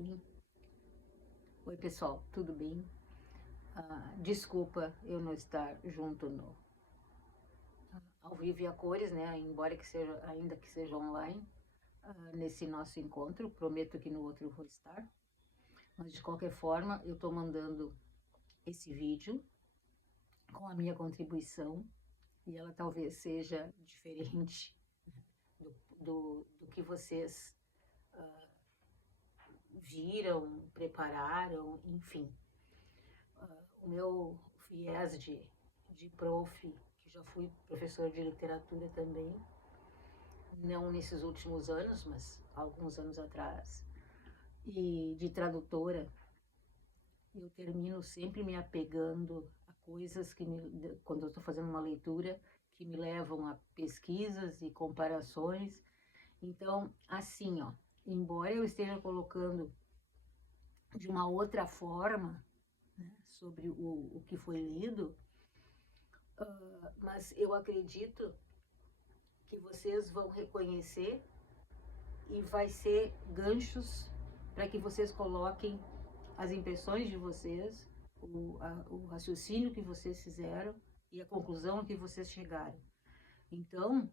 bem? Oi, pessoal, tudo bem? Desculpa eu não estar junto no ao vivo e a cores, né? Embora que seja, ainda que seja online, nesse nosso encontro. Prometo que no outro eu vou estar. Mas de qualquer forma, eu estou mandando esse vídeo com a minha contribuição e ela talvez seja diferente do que vocês viram, prepararam, enfim. O meu viés de prof, que já fui professor de literatura também, não nesses últimos anos, mas alguns anos atrás, e de tradutora, eu termino sempre me apegando a coisas quando eu estou fazendo uma leitura, que me levam a pesquisas e comparações. Então, assim, ó, embora eu esteja colocando de uma outra forma, né, sobre o que foi lido, mas eu acredito que vocês vão reconhecer e vai ser ganchos para que vocês coloquem as impressões de vocês, o raciocínio que vocês fizeram e a conclusão a que vocês chegaram. Então,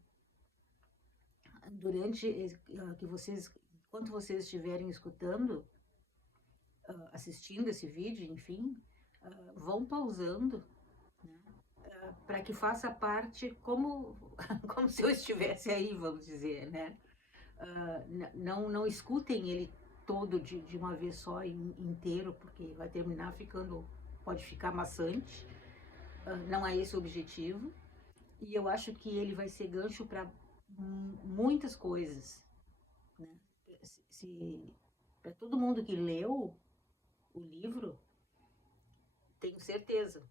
enquanto vocês estiverem escutando, assistindo esse vídeo, enfim, vão pausando, né, para que faça parte como como se eu estivesse aí, vamos dizer, né? Não escutem ele todo de uma vez só, inteiro, porque vai terminar pode ficar maçante. Não é esse o objetivo. E eu acho que ele vai ser gancho para muitas coisas, né? Para todo mundo que leu o livro, tenho certeza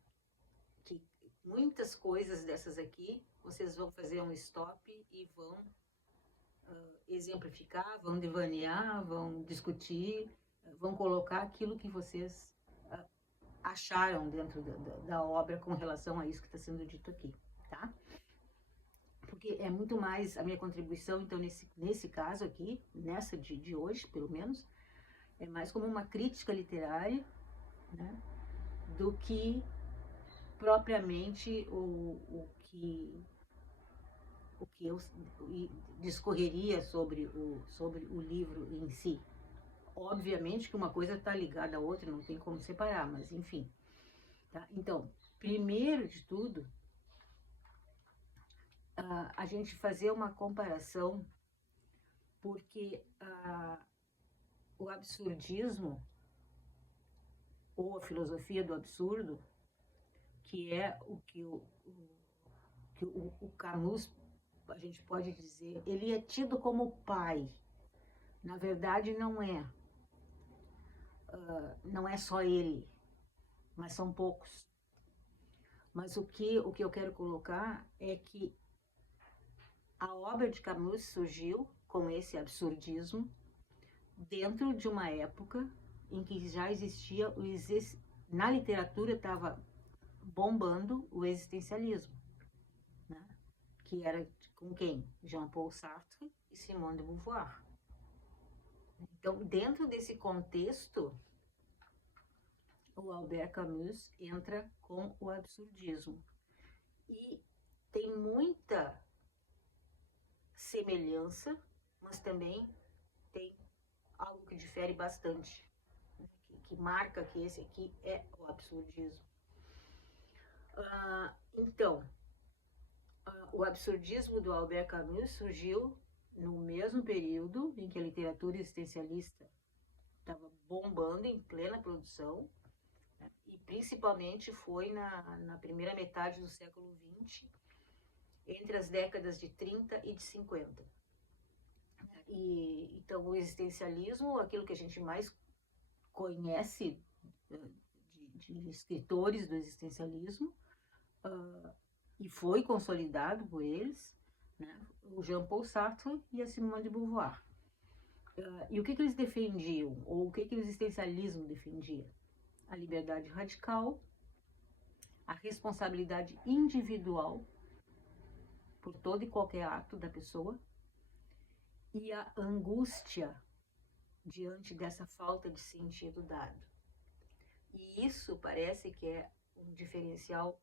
que muitas coisas dessas aqui vocês vão fazer um stop e vão exemplificar, vão devanear, vão discutir, vão colocar aquilo que vocês acharam dentro da obra com relação a isso que está sendo dito aqui, tá? Porque é muito mais a minha contribuição, então, nesse caso aqui, nessa de hoje, pelo menos, é mais como uma crítica literária, né, do que propriamente o que eu discorreria sobre o livro em si. Obviamente que uma coisa está ligada à outra, não tem como separar, mas enfim. Tá? Então, primeiro de tudo, a gente fazer uma comparação, porque o absurdismo, ou a filosofia do absurdo, que é o Camus, a gente pode dizer, ele é tido como pai. Na verdade, não é. Não é só ele, mas são poucos. Mas o que eu quero colocar é que a obra de Camus surgiu com esse absurdismo dentro de uma época em que já existia, na literatura estava bombando o existencialismo, né? Que era com quem? Jean-Paul Sartre e Simone de Beauvoir. Então, dentro desse contexto, o Albert Camus entra com o absurdismo. E tem muita semelhança, mas também tem algo que difere bastante, né? que marca que esse aqui é o absurdismo. Então, o absurdismo do Albert Camus surgiu no mesmo período em que a literatura existencialista estava bombando, em plena produção, né? E principalmente foi na primeira metade do século XX, entre as décadas de 30 e de 50. E, então, o existencialismo, aquilo que a gente mais conhece de escritores do existencialismo, e foi consolidado por eles, né? O Jean-Paul Sartre e a Simone de Beauvoir. E o que eles defendiam, ou o que o existencialismo defendia? A liberdade radical, a responsabilidade individual por todo e qualquer ato da pessoa e a angústia diante dessa falta de sentido dado. E isso parece que é um diferencial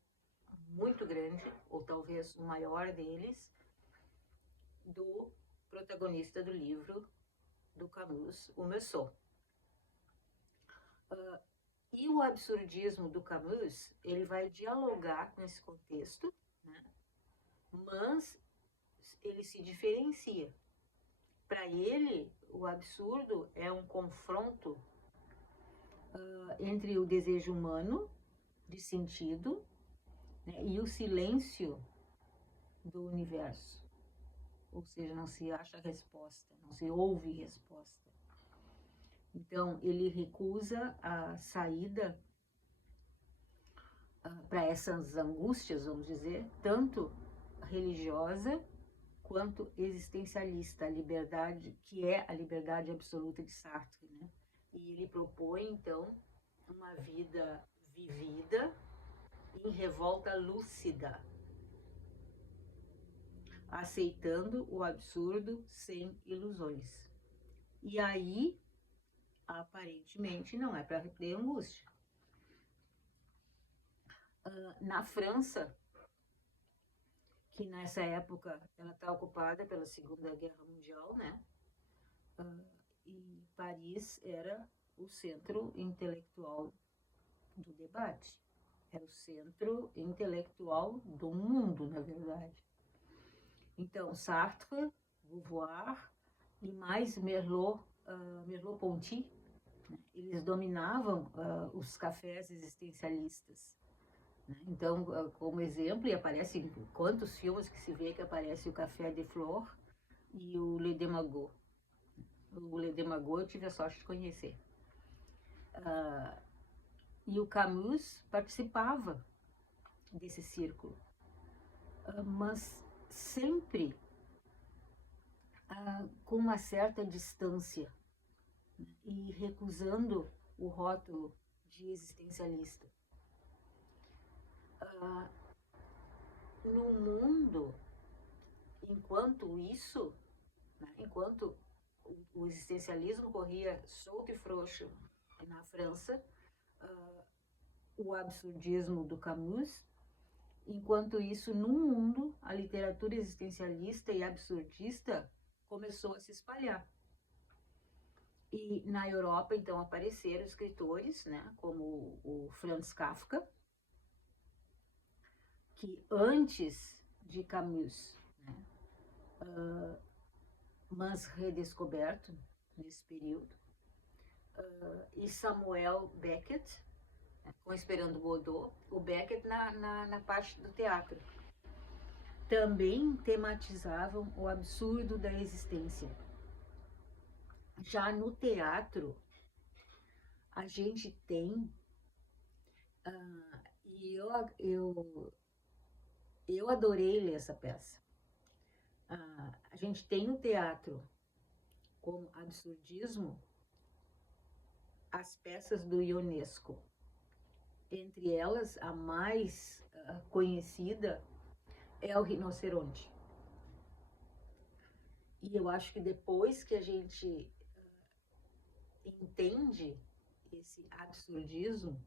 muito grande, ou talvez o maior deles, do protagonista do livro do Camus, o Meursault. E o absurdismo do Camus, ele vai dialogar com esse contexto, né? Mas ele se diferencia. Para ele, o absurdo é um confronto entre o desejo humano de sentido, né, e o silêncio do universo. Ou seja, não se acha resposta, não se ouve resposta. Então, ele recusa a saída para essas angústias, vamos dizer, tanto religiosa quanto existencialista, a liberdade, que é a liberdade absoluta de Sartre, né? E ele propõe, então, uma vida vivida em revolta lúcida, aceitando o absurdo sem ilusões. E aí, aparentemente, não é para ter angústia. Na França, que nessa época ela está ocupada pela Segunda Guerra Mundial, né? E Paris era o centro intelectual do debate. Era o centro intelectual do mundo, na verdade. Então, Sartre, Beauvoir e mais Merleau-Ponty, eles dominavam os cafés existencialistas. Então, como exemplo, e aparece em quantos filmes que se vê que aparece o Café de Flore e o Le Démago. O Le Démago eu tive a sorte de conhecer. E o Camus participava desse círculo, mas sempre com uma certa distância, né, e recusando o rótulo de existencialista. No mundo, enquanto isso, né, enquanto o existencialismo corria solto e frouxo na França, o absurdismo do Camus, enquanto isso, no mundo, a literatura existencialista e absurdista começou a se espalhar. E na Europa, então, apareceram escritores, né, como o Franz Kafka, que antes de Camus, né, mas redescoberto nesse período, e Samuel Beckett, com Esperando Godot, o Beckett na parte do teatro. Também tematizavam o absurdo da existência. Já no teatro, a gente tem, e eu adorei ler essa peça, a gente tem no teatro como absurdismo as peças do Ionesco. Entre elas, a mais conhecida é o Rinoceronte. E eu acho que depois que a gente entende esse absurdismo,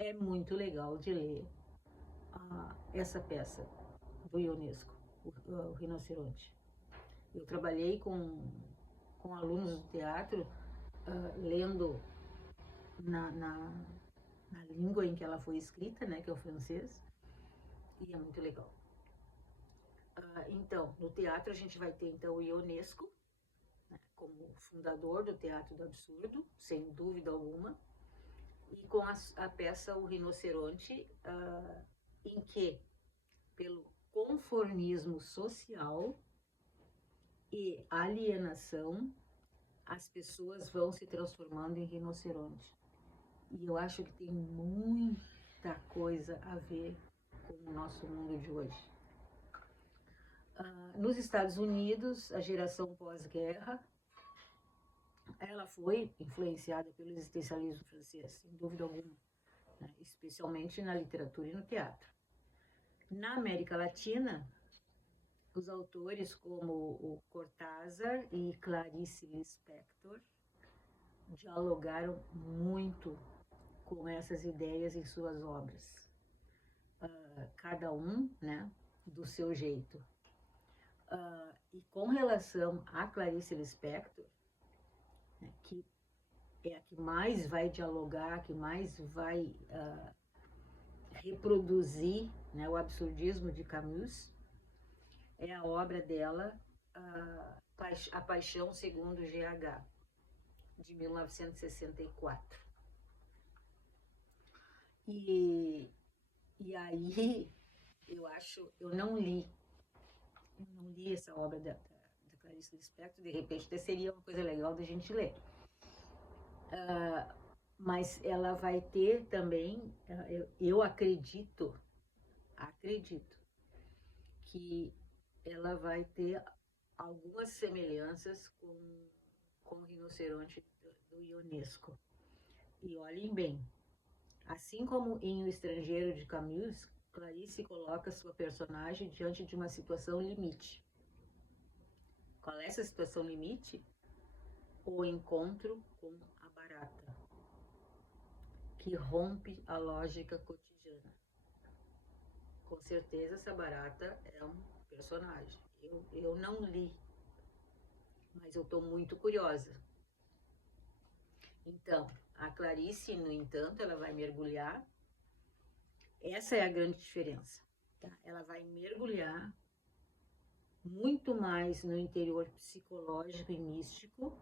é muito legal de ler essa peça do Ionesco, o Rinoceronte. Eu trabalhei com alunos do teatro, lendo na língua em que ela foi escrita, né, que é o francês, e é muito legal. Então, no teatro a gente vai ter então o Ionesco, né, como fundador do teatro do absurdo, sem dúvida alguma, e com a peça O Rinoceronte, em que, pelo conformismo social e alienação, as pessoas vão se transformando em rinoceronte. E eu acho que tem muita coisa a ver com o nosso mundo de hoje. Nos Estados Unidos, a geração pós-guerra, ela foi influenciada pelo existencialismo francês, sem dúvida alguma, né? Especialmente na literatura e no teatro. Na América Latina, os autores como o Cortázar e Clarice Lispector dialogaram muito com essas ideias em suas obras. Cada um, né, do seu jeito. E com relação a Clarice Lispector, né, que é a que mais vai dialogar, que mais vai reproduzir, né, o absurdismo de Camus, é a obra dela, A Paixão segundo GH, de 1964. E aí, eu não li essa obra da Clarice Lispector, de repente até seria uma coisa legal da gente ler. Mas ela vai ter também, eu acredito que ela vai ter algumas semelhanças com o rinoceronte do Ionesco. E olhem bem, assim como em O Estrangeiro de Camus, Clarice coloca sua personagem diante de uma situação limite. Qual é essa situação limite? O encontro com a barata, que rompe a lógica cotidiana. Com certeza essa barata é um personagem. Eu não li, mas eu estou muito curiosa. Então, a Clarice, no entanto, ela vai mergulhar. Essa é a grande diferença. Tá? Ela vai mergulhar muito mais no interior psicológico e místico,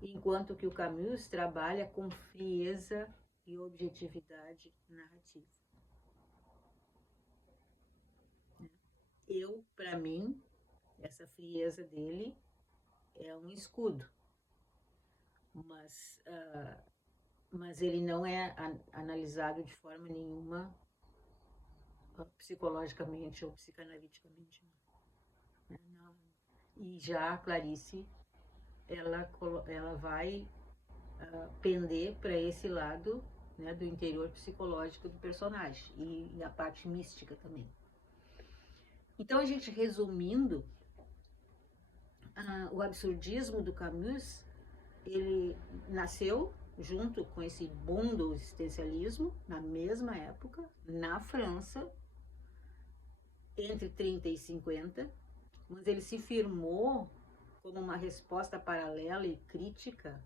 enquanto que o Camus trabalha com frieza e objetividade narrativa. Para mim, essa frieza dele é um escudo, mas ele não é analisado de forma nenhuma psicologicamente ou psicanaliticamente. Não. E já a Clarice, ela vai pender para esse lado, né, do interior psicológico do personagem e a parte mística também. Então, a gente resumindo, o absurdismo do Camus, ele nasceu junto com esse boom do existencialismo, na mesma época, na França, entre 30 e 50, mas ele se firmou como uma resposta paralela e crítica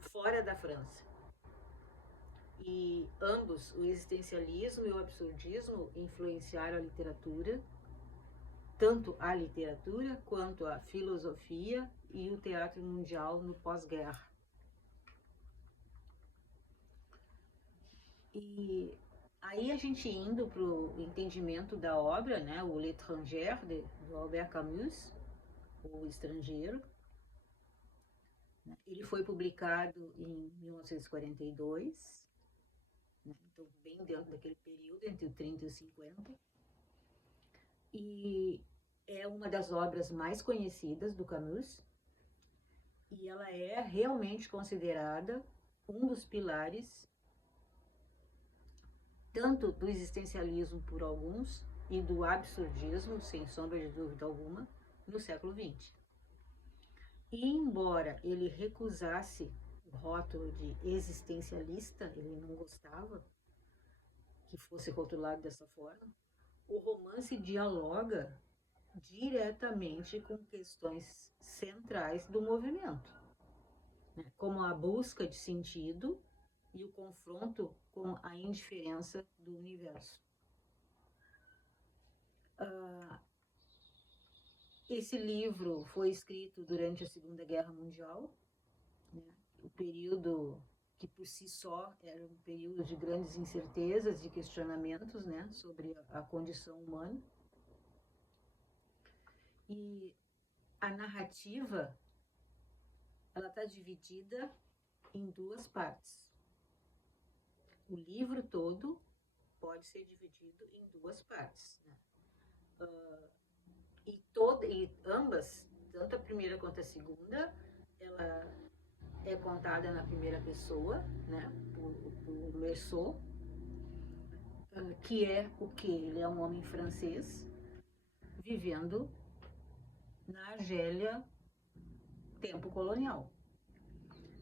fora da França. E ambos, o existencialismo e o absurdismo, influenciaram a literatura, tanto a literatura quanto a filosofia e o teatro mundial no pós-guerra. E aí a gente indo para o entendimento da obra, né, o L'Étranger, do Albert Camus, O Estrangeiro, né, ele foi publicado em 1942, né, então bem dentro daquele período, entre o 30 e o 50, e é uma das obras mais conhecidas do Camus, e ela é realmente considerada um dos pilares tanto do existencialismo por alguns e do absurdismo, sem sombra de dúvida alguma, no século XX. E embora ele recusasse o rótulo de existencialista, ele não gostava que fosse rotulado dessa forma, o romance dialoga diretamente com questões centrais do movimento, né, como a busca de sentido e o confronto com a indiferença do universo. Esse livro foi escrito durante a Segunda Guerra Mundial, né, o período que por si só era um período de grandes incertezas, de questionamentos, né, sobre a condição humana. E a narrativa, ela está dividida em duas partes. O livro todo pode ser dividido em duas partes, né? E ambas, tanto a primeira quanto a segunda, ela é contada na primeira pessoa, né, por Meursault, que é o que? Ele é um homem francês vivendo na Argélia tempo colonial.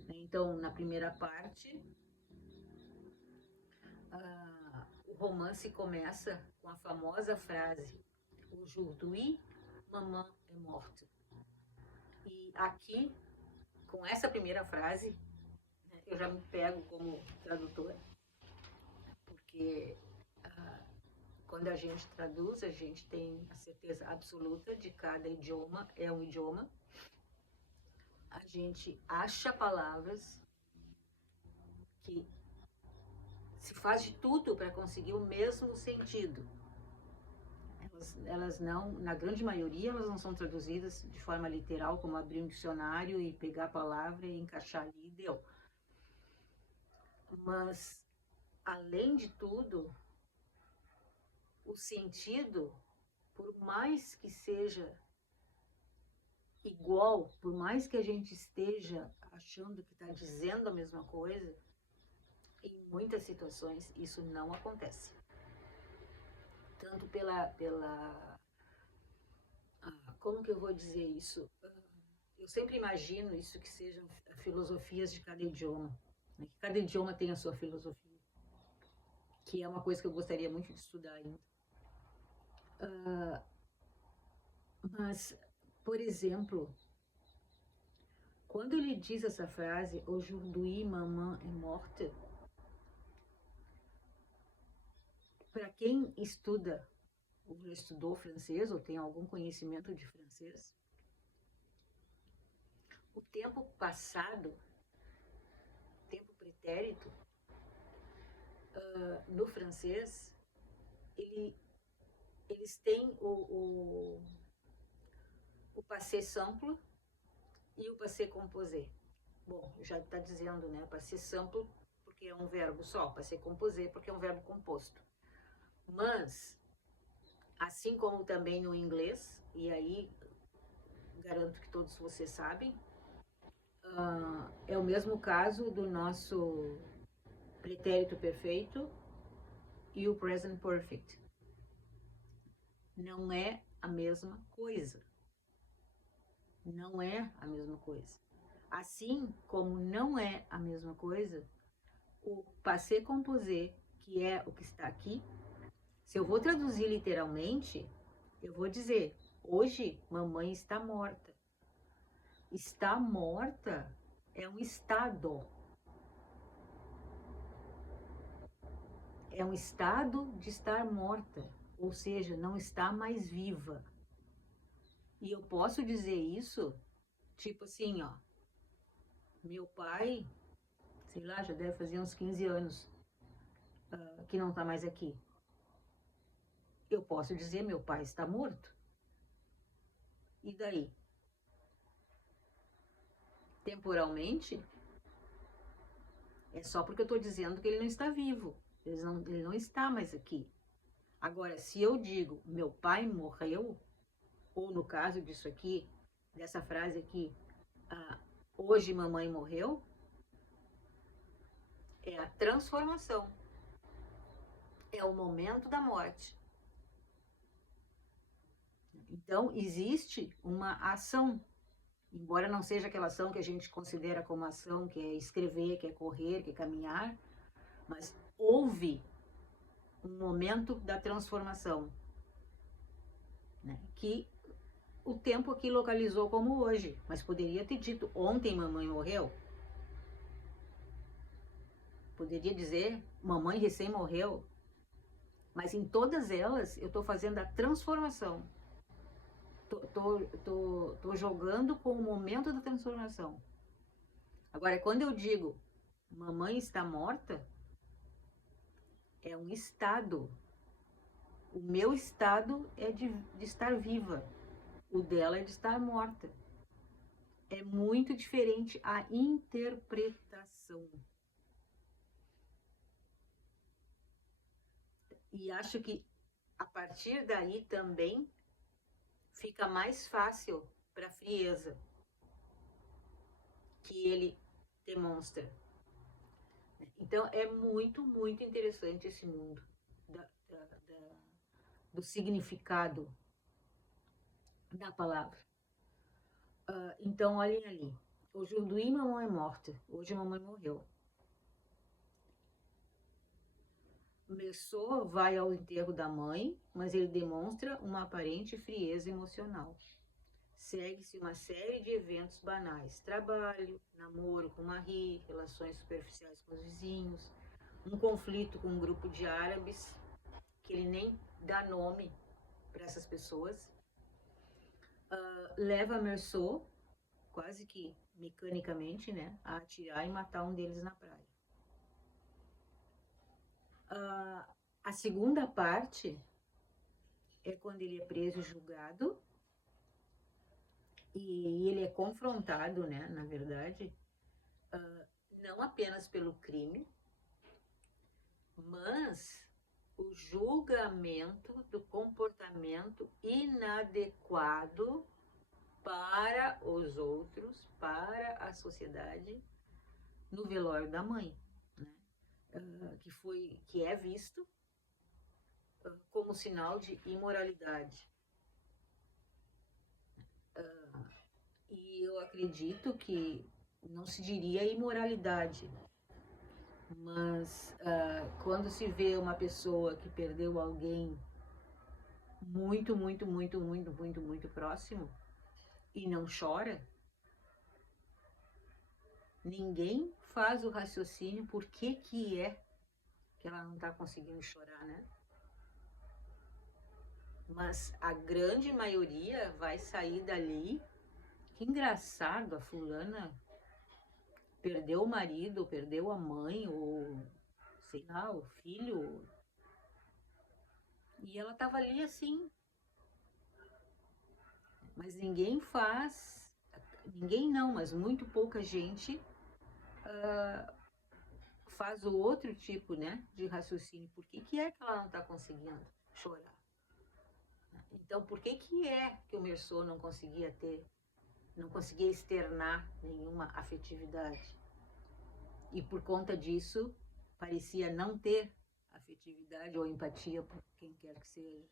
Então, na primeira parte, o romance começa com a famosa frase: Aujourd'hui, maman est morte. E aqui, com essa primeira frase, eu já me pego como tradutora, porque quando a gente traduz, a gente tem a certeza absoluta de que cada idioma é um idioma. A gente acha palavras que se faz de tudo para conseguir o mesmo sentido. Elas não, na grande maioria, elas não são traduzidas de forma literal, como abrir um dicionário e pegar a palavra e encaixar ali e deu. Mas, além de tudo, o sentido, por mais que seja igual, por mais que a gente esteja achando que está dizendo a mesma coisa, em muitas situações isso não acontece. Tanto como que eu vou dizer isso? Eu sempre imagino isso que sejam filosofias de cada idioma, né? Que cada idioma tem a sua filosofia, que é uma coisa que eu gostaria muito de estudar ainda. Mas, por exemplo, quando ele diz essa frase, Aujourd'hui, maman est morte, para quem estuda ou já estudou francês ou tem algum conhecimento de francês, o tempo passado, tempo pretérito, no francês, eles têm o passé simple e o passé composé. Bom, já está dizendo, né? Passé simple porque é um verbo só, passé composé porque é um verbo composto. Mas, assim como também no inglês, e aí garanto que todos vocês sabem, é o mesmo caso do nosso pretérito perfeito e o present perfect. Não é a mesma coisa. Não é a mesma coisa. Assim como não é a mesma coisa o passé composé, que é o que está aqui. Se eu vou traduzir literalmente, eu vou dizer: hoje mamãe está morta. Está morta é um estado. É um estado de estar morta, ou seja, não está mais viva. E eu posso dizer isso, tipo assim, ó, meu pai, sei lá, já deve fazer uns 15 anos que não está mais aqui. Eu posso dizer, meu pai está morto. E daí? Temporalmente, é só porque eu estou dizendo que ele não está vivo. Ele não está mais aqui. Agora, se eu digo, meu pai morreu, ou no caso disso aqui, dessa frase aqui, hoje mamãe morreu, é a transformação. É o momento da morte. Então, existe uma ação, embora não seja aquela ação que a gente considera como ação, que é escrever, que é correr, que é caminhar, mas houve um momento da transformação, né? Que o tempo aqui localizou como hoje, mas poderia ter dito ontem mamãe morreu. Poderia dizer mamãe recém morreu. Mas em todas elas eu estou fazendo a transformação. Tô jogando com o momento da transformação. Agora, quando eu digo mamãe está morta, é um estado. O meu estado é de estar viva. O dela é de estar morta. É muito diferente a interpretação. E acho que a partir daí também fica mais fácil para a frieza que ele demonstra. Então é muito, muito interessante esse mundo do significado da palavra. Então, olhem ali. Hoje o Duí, mamãe é morta. Hoje a mamãe morreu. Messô vai ao enterro da mãe, mas ele demonstra uma aparente frieza emocional. Segue-se uma série de eventos banais: trabalho, namoro com Marie, relações superficiais com os vizinhos, um conflito com um grupo de árabes, que ele nem dá nome para essas pessoas. Leva Meursault, quase que mecanicamente, né, a atirar e matar um deles na praia. A segunda parte é quando ele é preso e julgado, e ele é confrontado, né, na verdade, não apenas pelo crime, mas o julgamento do comportamento inadequado para os outros, para a sociedade, no velório da mãe, né? Que é visto como sinal de imoralidade. E eu acredito que não se diria imoralidade, mas quando se vê uma pessoa que perdeu alguém muito, muito, muito, muito, muito, muito próximo e não chora, ninguém faz o raciocínio por que é que ela não está conseguindo chorar, né? Mas a grande maioria vai sair dali. Que engraçado, a fulana perdeu o marido, perdeu a mãe, ou sei lá, o filho. E ela tava ali assim. Mas ninguém faz, ninguém não, mas muito pouca gente faz o outro tipo, né, de raciocínio. Por que é que ela não está conseguindo chorar? Então, por que é que o Meursault não conseguia externar nenhuma afetividade? E por conta disso, parecia não ter afetividade ou empatia por quem quer que seja.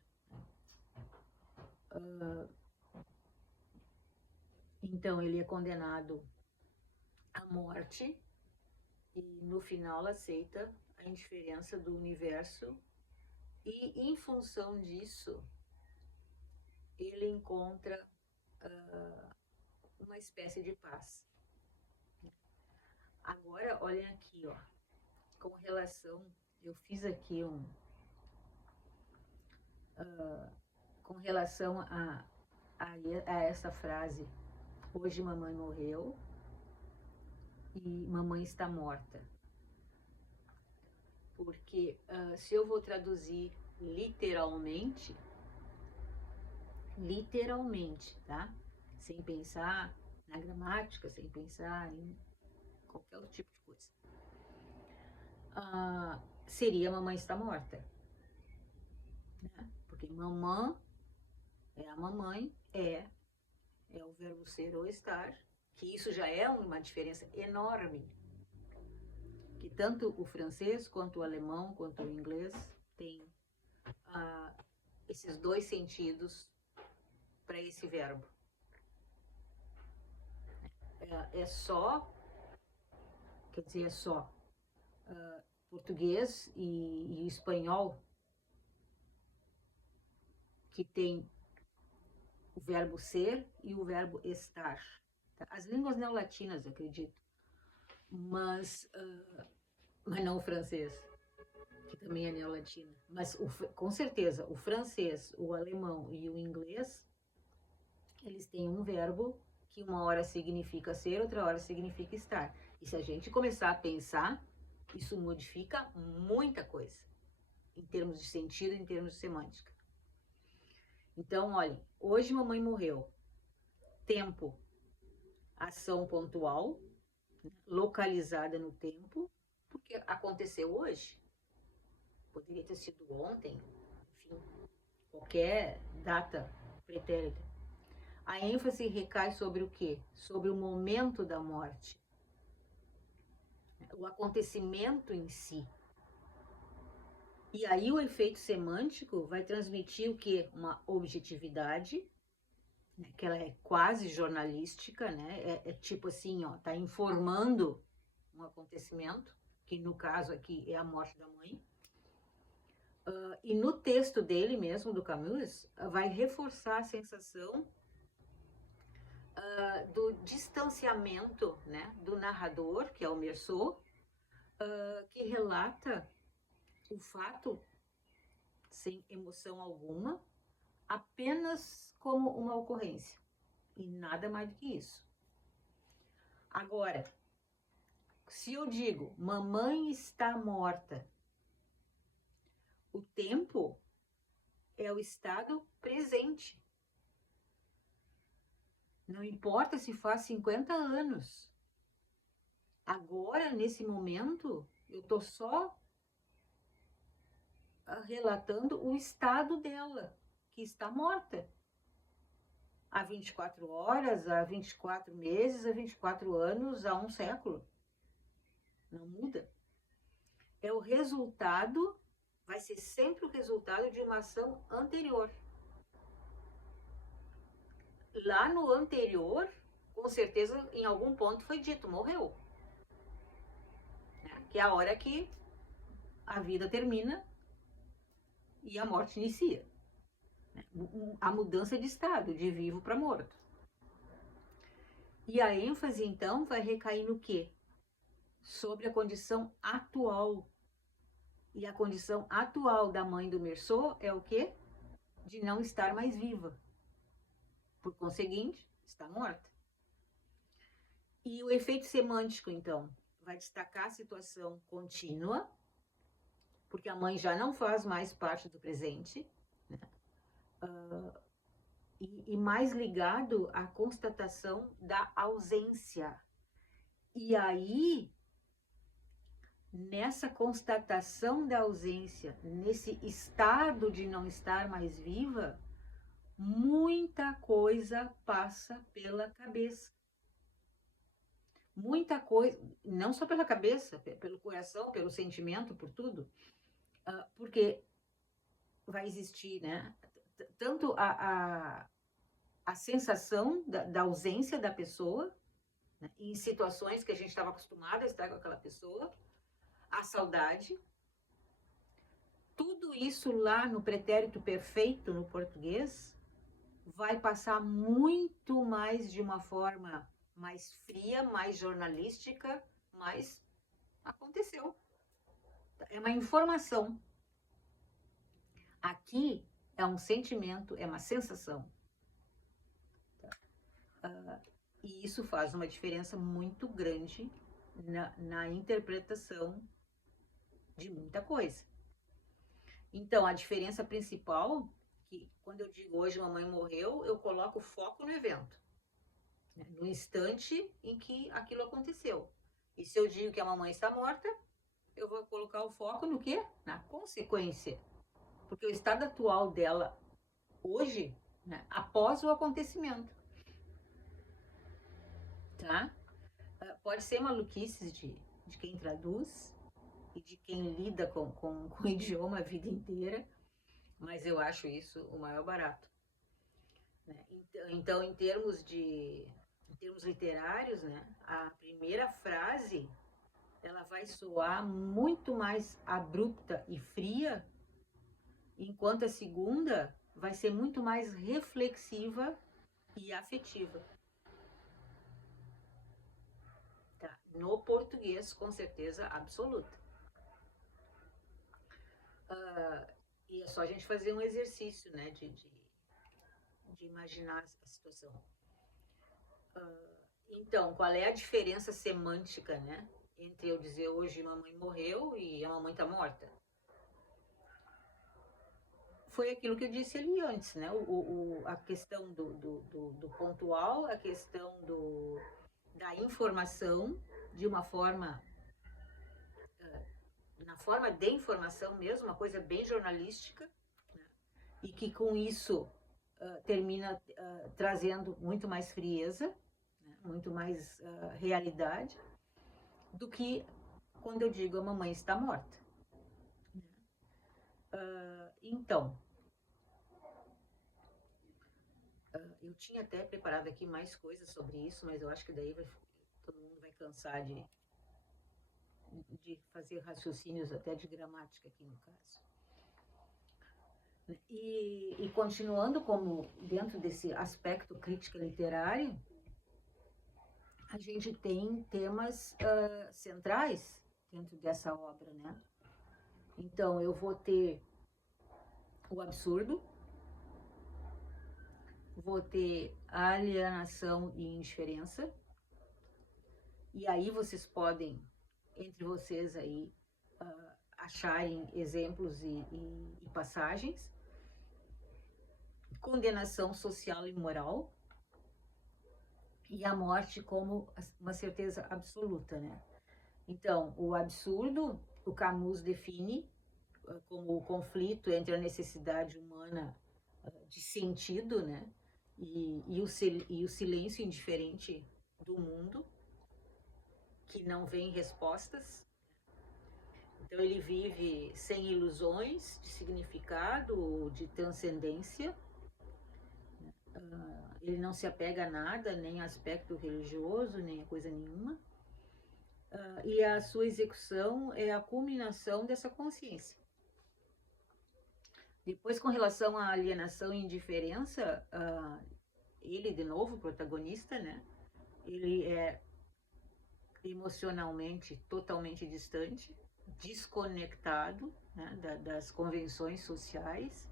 Então, ele é condenado à morte e no final aceita a indiferença do universo e em função disso ele encontra uma espécie de paz. Agora, olhem aqui, ó, com relação, eu fiz aqui com relação a essa frase, hoje mamãe morreu e mamãe está morta. Porque se eu vou traduzir literalmente, tá? Sem pensar na gramática, sem pensar em qualquer outro tipo de coisa. Seria mamãe está morta. Né? Porque mamã é a mamãe, é o verbo ser ou estar, que isso já é uma diferença enorme. Que tanto o francês, quanto o alemão, quanto o inglês tem esses dois sentidos para esse verbo. Português e espanhol que tem o verbo ser e o verbo estar. Tá? As línguas neolatinas, acredito, mas não o francês, que também é neolatina. Mas com certeza, o francês, o alemão e o inglês, eles têm um verbo que uma hora significa ser, outra hora significa estar. E se a gente começar a pensar, isso modifica muita coisa, em termos de sentido, em termos de semântica. Então, olhem, hoje mamãe morreu. Tempo, ação pontual, localizada no tempo, porque aconteceu hoje. Poderia ter sido ontem, enfim, qualquer data pretérita. A ênfase recai sobre o quê? Sobre o momento da morte. O acontecimento em si. E aí o efeito semântico vai transmitir o quê? Uma objetividade, né, que ela é quase jornalística, né? É tipo assim, ó, tá informando um acontecimento, que no caso aqui é a morte da mãe. E no texto dele mesmo, do Camus, vai reforçar a sensação do distanciamento, né, do narrador, que é o Meursault, que relata o fato sem emoção alguma, apenas como uma ocorrência, e nada mais do que isso. Agora, se eu digo, mamãe está morta, o tempo é o estado presente. Não importa se faz 50 anos. Agora, nesse momento, eu estou só relatando o estado dela, que está morta. Há 24 horas, há 24 meses, há 24 anos, há um século. Não muda. É o resultado, vai ser sempre o resultado de uma ação anterior. Lá no anterior, com certeza, em algum ponto foi dito, morreu. Né? Que é a hora que a vida termina e a morte inicia. A mudança de estado, de vivo para morto. E a ênfase, então, vai recair no quê? Sobre a condição atual. E a condição atual da mãe do Meursault é o quê? De não estar mais viva. Por conseguinte, está morta. E o efeito semântico, então, vai destacar a situação contínua, porque a mãe já não faz mais parte do presente, né? E mais ligado à constatação da ausência. E aí, nessa constatação da ausência, nesse estado de não estar mais viva, muita coisa passa pela cabeça. Muita coisa, não só pela cabeça, pelo coração, pelo sentimento, por tudo, porque vai existir, né, tanto a sensação da ausência da pessoa, né, em situações que a gente estava acostumado a estar com aquela pessoa, a saudade, tudo isso lá no pretérito perfeito no português vai passar muito mais de uma forma mais fria, mais jornalística, mas aconteceu. É uma informação. Aqui é um sentimento, é uma sensação. E isso faz uma diferença muito grande na interpretação de muita coisa. Então, a diferença principal, que quando eu digo hoje mamãe morreu, eu coloco o foco no evento, né? No instante em que aquilo aconteceu. E se eu digo que a mamãe está morta, eu vou colocar o foco no quê? Na consequência. Porque o estado atual dela hoje, né, após o acontecimento. Tá? Pode ser maluquices de quem traduz e de quem lida com o idioma a vida inteira, mas eu acho isso o maior barato. Né? Então, em termos literários, né, a primeira frase ela vai soar muito mais abrupta e fria, enquanto a segunda vai ser muito mais reflexiva e afetiva. Tá? No português, com certeza absoluta. E é só a gente fazer um exercício, né, de imaginar a situação. Então, qual é a diferença semântica, né, entre eu dizer hoje mamãe morreu e a mamãe está morta? Foi aquilo que eu disse ali antes, né? A questão do pontual, a questão da informação de uma forma, na forma de informação mesmo, uma coisa bem jornalística, né? E que com isso termina trazendo muito mais frieza, né? Muito mais realidade, do que quando eu digo a mamãe está morta. Então, Eu tinha até preparado aqui mais coisas sobre isso, mas eu acho que daí todo mundo vai cansar de fazer raciocínios até de gramática aqui no caso. E continuando como dentro desse aspecto crítica literária, a gente tem temas centrais dentro dessa obra, né? Então, eu vou ter o absurdo, vou ter a alienação e indiferença, e aí vocês podem, entre vocês aí, acharem exemplos e passagens. Condenação social e moral, e a morte como uma certeza absoluta, né? Então, o absurdo, o Camus define como o conflito entre a necessidade humana de sentido, né? E o silêncio indiferente do mundo, que não vem respostas. Então, ele vive sem ilusões de significado, de transcendência. Ele não se apega a nada, nem a aspecto religioso, nem a coisa nenhuma. E a sua execução é a culminação dessa consciência. Depois, com relação à alienação e indiferença, ele, de novo, protagonista, né? Ele é emocionalmente totalmente distante, desconectado, né, das convenções sociais,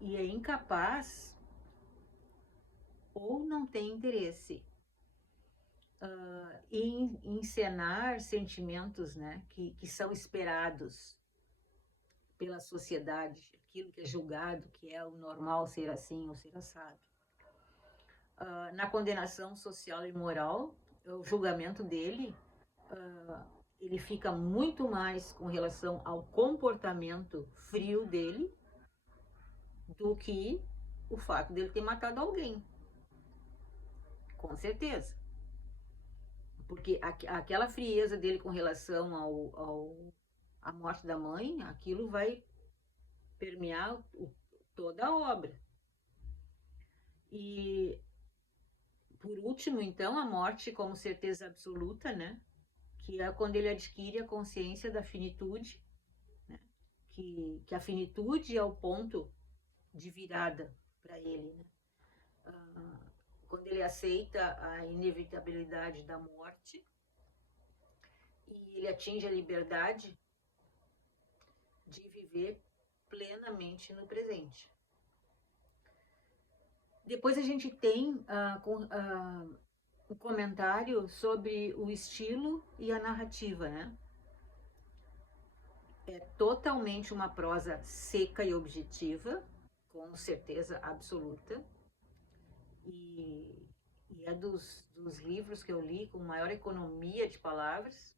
e é incapaz ou não tem interesse em encenar sentimentos, né, que são esperados pela sociedade, aquilo que é julgado, que é o normal ser assim ou ser assado. Na condenação social e moral, o julgamento dele, ele fica muito mais com relação ao comportamento frio dele do que o fato dele ter matado alguém. Com certeza. Porque aquela frieza dele com relação à morte da mãe, aquilo vai permear toda a obra. E, por último, então, a morte como certeza absoluta, né? Que é quando ele adquire a consciência da finitude, né? Que a finitude é o ponto de virada para ele, né? Quando ele aceita a inevitabilidade da morte e ele atinge a liberdade de viver plenamente no presente. Depois a gente tem um comentário sobre o estilo e a narrativa, né? É totalmente uma prosa seca e objetiva, com certeza absoluta, e é dos livros que eu li com maior economia de palavras,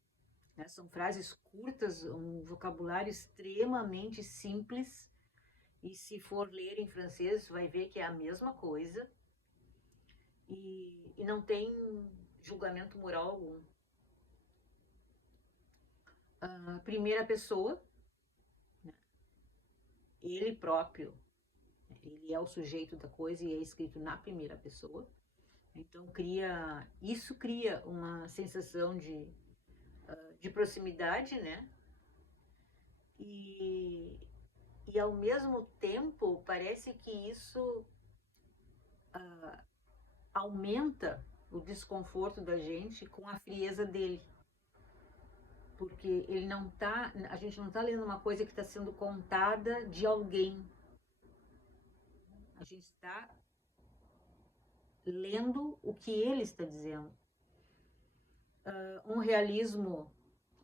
né? São frases curtas, um vocabulário extremamente simples, e se for ler em francês vai ver que é a mesma coisa, e não tem julgamento moral algum. A primeira pessoa, né? Ele próprio, ele é o sujeito da coisa e é escrito na primeira pessoa. Então isso cria uma sensação de proximidade, né? E ao mesmo tempo parece que isso aumenta o desconforto da gente com a frieza dele. Porque a gente não está lendo uma coisa que está sendo contada de alguém. A gente está lendo o que ele está dizendo. Um realismo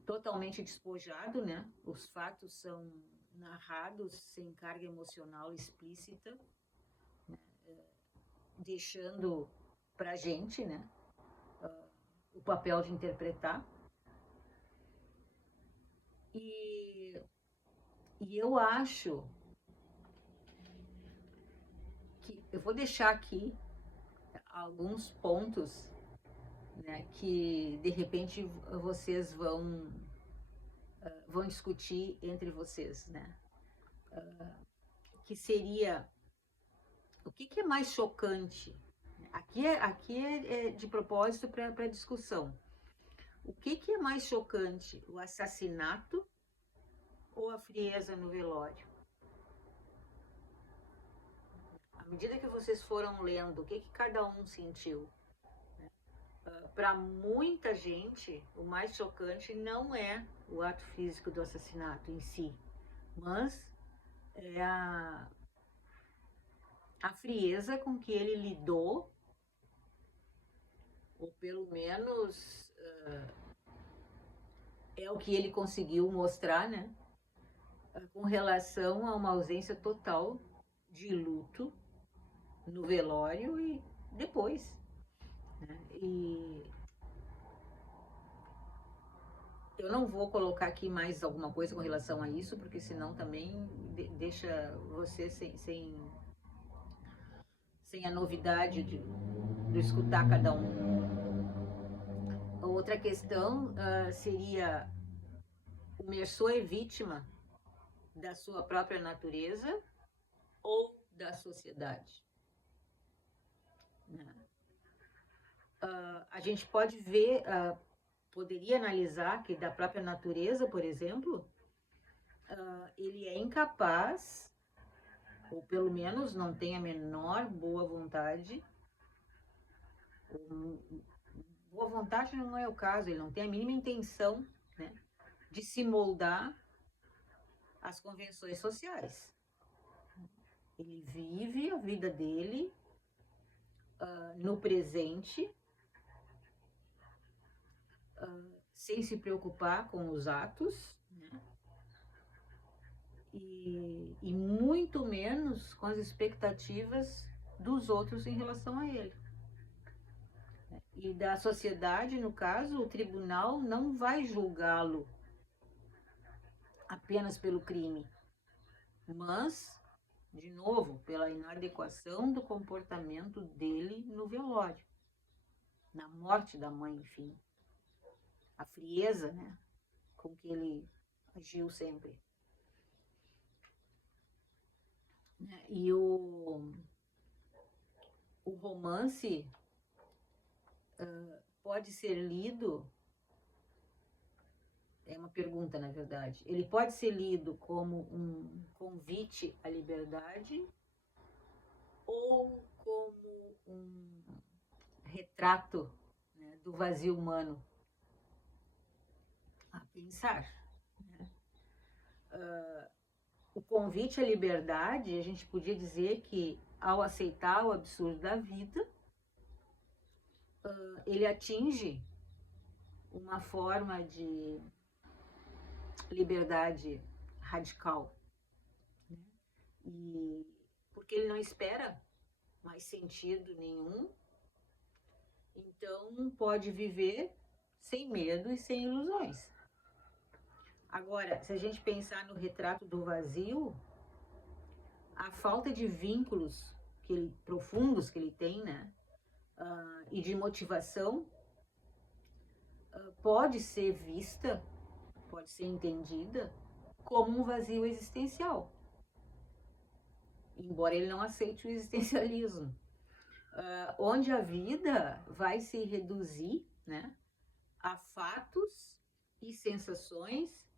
totalmente despojado, né? Os fatos são narrados sem carga emocional explícita, né? Deixando para a gente, né? O papel de interpretar. E eu acho que eu vou deixar aqui alguns pontos, né, que de repente vocês vão discutir entre vocês, né? Que seria O que é mais chocante? Aqui é de propósito para discussão. O que é mais chocante? O assassinato ou a frieza no velório? À medida que vocês foram lendo, o que cada um sentiu? Para muita gente, o mais chocante não é o ato físico do assassinato em si, mas é a frieza com que ele lidou, ou pelo menos é o que ele conseguiu mostrar, né? Com relação a uma ausência total de luto no velório e depois. Né? E eu não vou colocar aqui mais alguma coisa com relação a isso, porque senão também deixa você sem a novidade de escutar cada um. Outra questão seria: o Merceau é vítima da sua própria natureza ou da sociedade? A gente pode ver, poderia analisar que da própria natureza, por exemplo, ele é incapaz, ou pelo menos não tem a menor boa vontade. Boa vontade não é o caso, ele não tem a mínima intenção, né, de se moldar às convenções sociais. Ele vive a vida dele no presente, sem se preocupar com os atos, né, e muito menos com as expectativas dos outros em relação a ele. E da sociedade, no caso, o tribunal não vai julgá-lo apenas pelo crime, mas, de novo, pela inadequação do comportamento dele no velório, na morte da mãe, enfim. A frieza, né, com que ele agiu sempre. E o romance pode ser lido, é uma pergunta, na verdade, ele pode ser lido como um convite à liberdade ou como um retrato, né, do vazio humano a pensar. Né? O convite à liberdade, a gente podia dizer que, ao aceitar o absurdo da vida, ele atinge uma forma de liberdade radical, né? E porque ele não espera mais sentido nenhum, então pode viver sem medo e sem ilusões. Agora, se a gente pensar no retrato do vazio, a falta de vínculos profundos que ele tem, né, e de motivação, pode ser vista, pode ser entendida como um vazio existencial, embora ele não aceite o existencialismo, onde a vida vai se reduzir, né, a fatos e sensações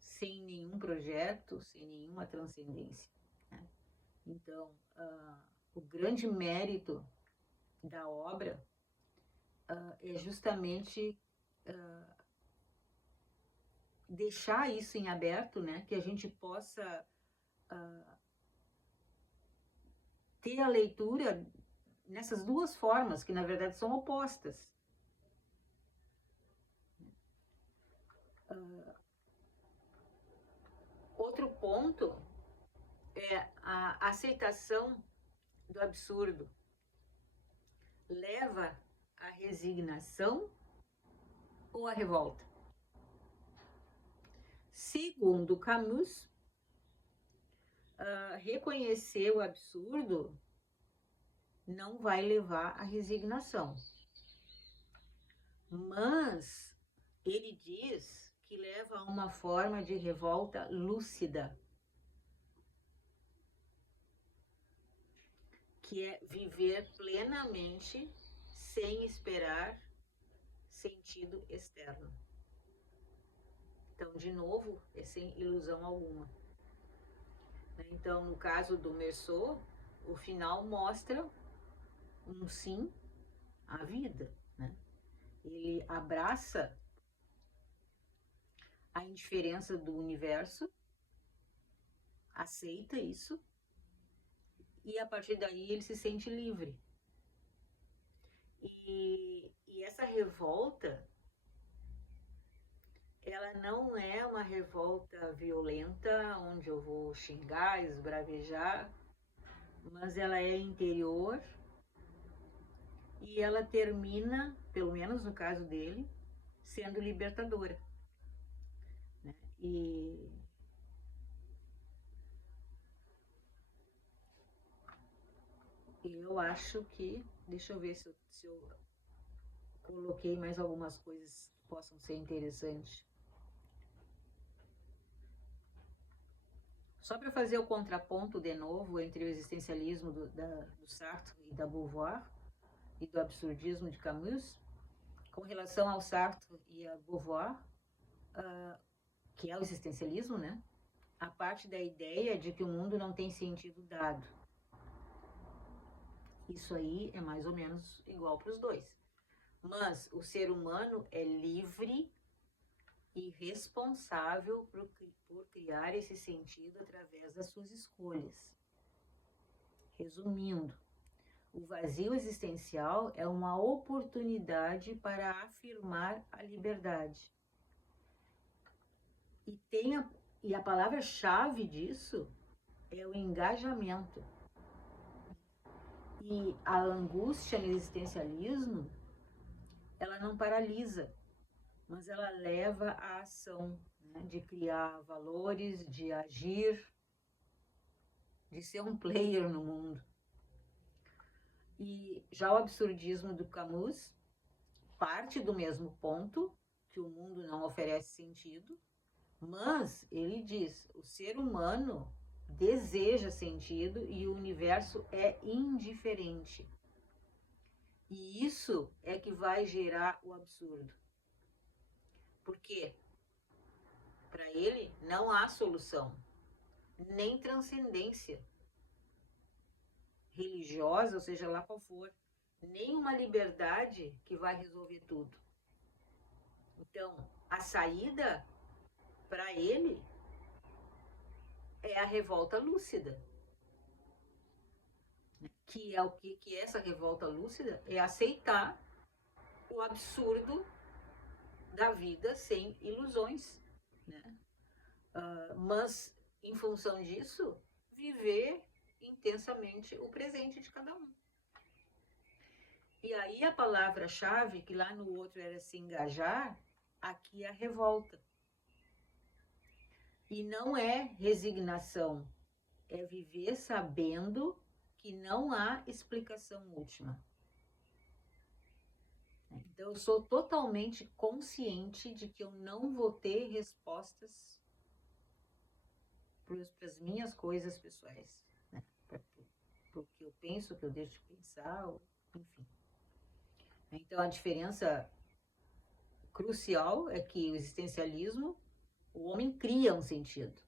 sem nenhum projeto, sem nenhuma transcendência. Né? Então, o grande mérito da obra é justamente deixar isso em aberto, né? Que a gente possa ter a leitura nessas duas formas, que na verdade são opostas. Outro ponto é a aceitação do absurdo. Leva à resignação ou à revolta? Segundo Camus, reconhecer o absurdo não vai levar à resignação. Mas ele diz que leva a uma forma de revolta lúcida. que é viver plenamente sem esperar sentido externo. Então, de novo, é sem ilusão alguma. Então, no caso do Merceau, o final mostra um sim à vida, né? Ele abraça a indiferença do universo, aceita isso, e a partir daí ele se sente livre. E essa revolta, ela não é uma revolta violenta, onde eu vou xingar, esbravejar, mas ela é interior e ela termina, pelo menos no caso dele, sendo libertadora. Né? E eu acho que, deixa eu ver se eu coloquei mais algumas coisas que possam ser interessantes. Só para fazer o contraponto de novo entre o existencialismo do Sartre e da Beauvoir e do absurdismo de Camus, com relação ao Sartre e a Beauvoir, que é o existencialismo, né? A parte da ideia de que o mundo não tem sentido dado. Isso aí é mais ou menos igual para os dois. Mas o ser humano é livre e responsável por criar esse sentido através das suas escolhas. Resumindo, o vazio existencial é uma oportunidade para afirmar a liberdade. E a palavra-chave disso é o engajamento. E a angústia no existencialismo, ela não paralisa, mas ela leva à ação, né? De criar valores, de agir, de ser um player no mundo. E já o absurdismo do Camus parte do mesmo ponto, que o mundo não oferece sentido, mas ele diz, o ser humano deseja sentido e o universo é indiferente. E isso é que vai gerar o absurdo. Por quê? Para ele não há solução, nem transcendência religiosa, ou seja lá qual for, nem uma liberdade que vai resolver tudo. Então, a saída para ele é a revolta lúcida. Que é o que é essa revolta lúcida? É aceitar o absurdo da vida sem ilusões, né? Mas, em função disso, viver intensamente o presente de cada um. E aí a palavra-chave, que lá no outro era se engajar, aqui é a revolta. E não é resignação, é viver sabendo que não há explicação última. Então, eu sou totalmente consciente de que eu não vou ter respostas para as minhas coisas pessoais, né? Para o que eu penso, o que eu deixo de pensar, enfim. Então, a diferença crucial é que o existencialismo, o homem cria um sentido.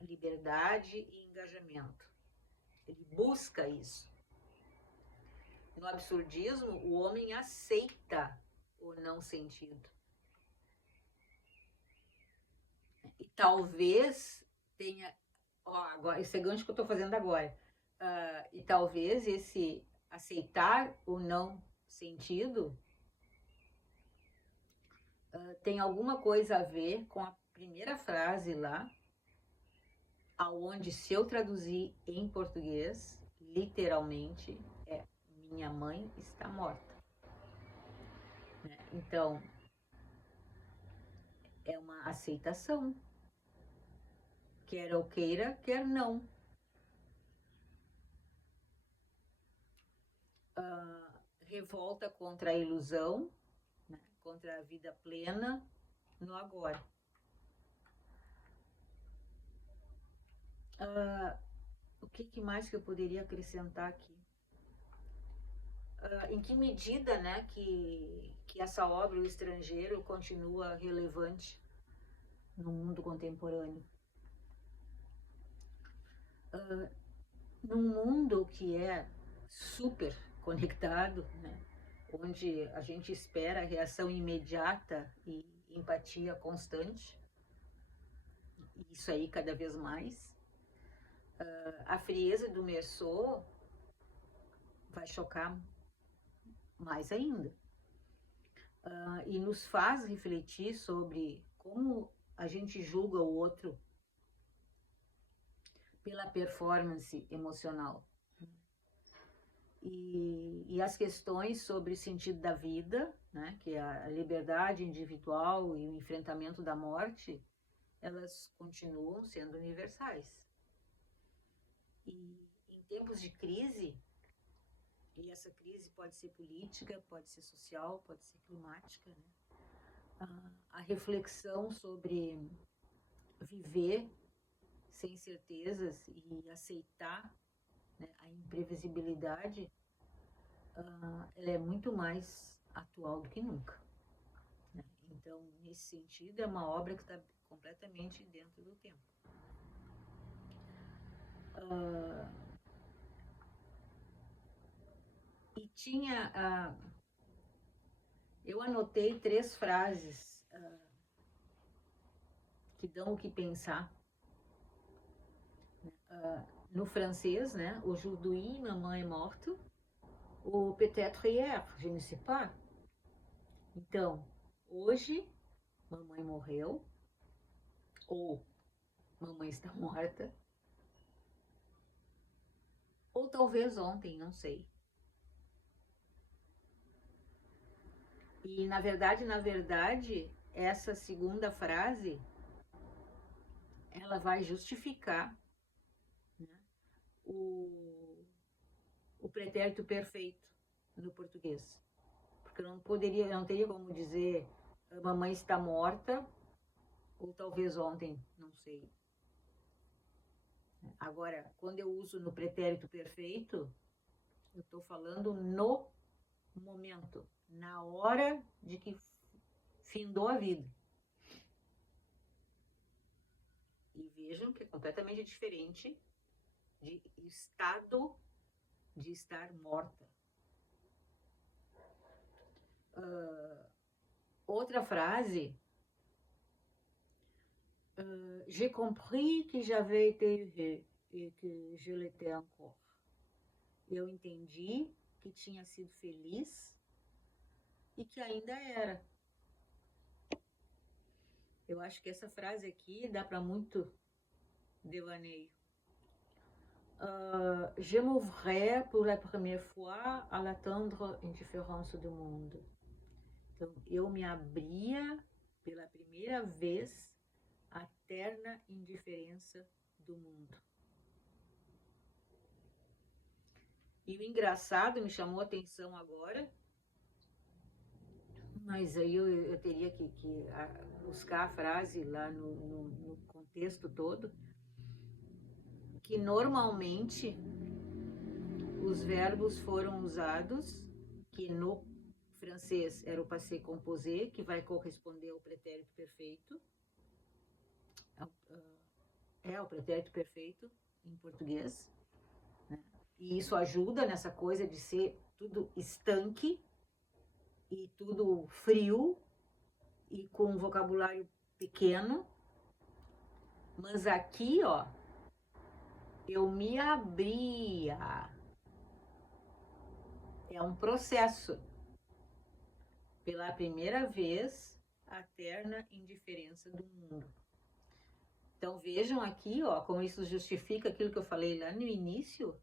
Liberdade e engajamento. Ele busca isso. No absurdismo, o homem aceita o não sentido. E talvez tenha... agora, esse é gancho que eu estou fazendo agora. E talvez esse aceitar o não sentido tem alguma coisa a ver com a primeira frase lá, aonde, se eu traduzir em português, literalmente, é minha mãe está morta. Né? Então, é uma aceitação. Quer eu queira, quer não. Revolta contra a ilusão, né? Contra a vida plena no agora. O que mais que eu poderia acrescentar aqui? Em que medida, né, que essa obra, O Estrangeiro, continua relevante no mundo contemporâneo? Num mundo que é super conectado, né, onde a gente espera reação imediata e empatia constante, isso aí cada vez mais, a frieza do Meursault vai chocar mais ainda. E nos faz refletir sobre como a gente julga o outro pela performance emocional. E as questões sobre o sentido da vida, né, que é a liberdade individual e o enfrentamento da morte, elas continuam sendo universais. E em tempos de crise, e essa crise pode ser política, pode ser social, pode ser climática, né, a reflexão sobre viver sem certezas e aceitar, né, a imprevisibilidade, ela é muito mais atual do que nunca, né? Então, nesse sentido, é uma obra que está completamente dentro do tempo. E tinha... eu anotei 3 frases que dão o que pensar. No francês, né? Aujourd'hui, maman est morte. Ou peut-être hier, je ne sais pas. Então, hoje, mamãe morreu. Ou mamãe está morta. Ou talvez ontem, não sei. E na verdade, essa segunda frase, ela vai justificar, né, o pretérito perfeito no português. Porque eu não teria como dizer mamãe está morta, ou talvez ontem, não sei. Agora, quando eu uso no pretérito perfeito, eu estou falando no momento, na hora de que findou a vida. E vejam que é completamente diferente de estado de estar morta. Outra frase, j'ai compris que j'avais été heureux et que je l'étais encore. Eu entendi que tinha sido feliz e que ainda era. Eu acho que essa frase aqui dá para muito devaneio. Je m'ouvrais pour la première fois à la tendre indifférence do mundo. Então, eu me abria pela primeira vez à terna indiferença do mundo. E o engraçado me chamou a atenção agora, mas aí eu teria que buscar a frase lá no contexto todo, que normalmente os verbos foram usados, que no francês era o passé composé, que vai corresponder ao pretérito perfeito. É o pretérito perfeito em português, né? E isso ajuda nessa coisa de ser tudo estanque e tudo frio e com um vocabulário pequeno. Mas aqui, ó, eu me abria. É um processo. Pela primeira vez, a terna indiferença do mundo. Então vejam aqui, ó, como isso justifica aquilo que eu falei lá no início,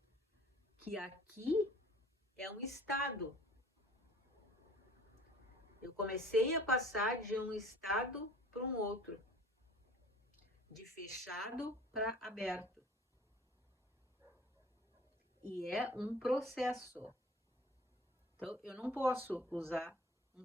que aqui é um estado. Eu comecei a passar de um estado para um outro, de fechado para aberto. E é um processo. Então, eu não posso usar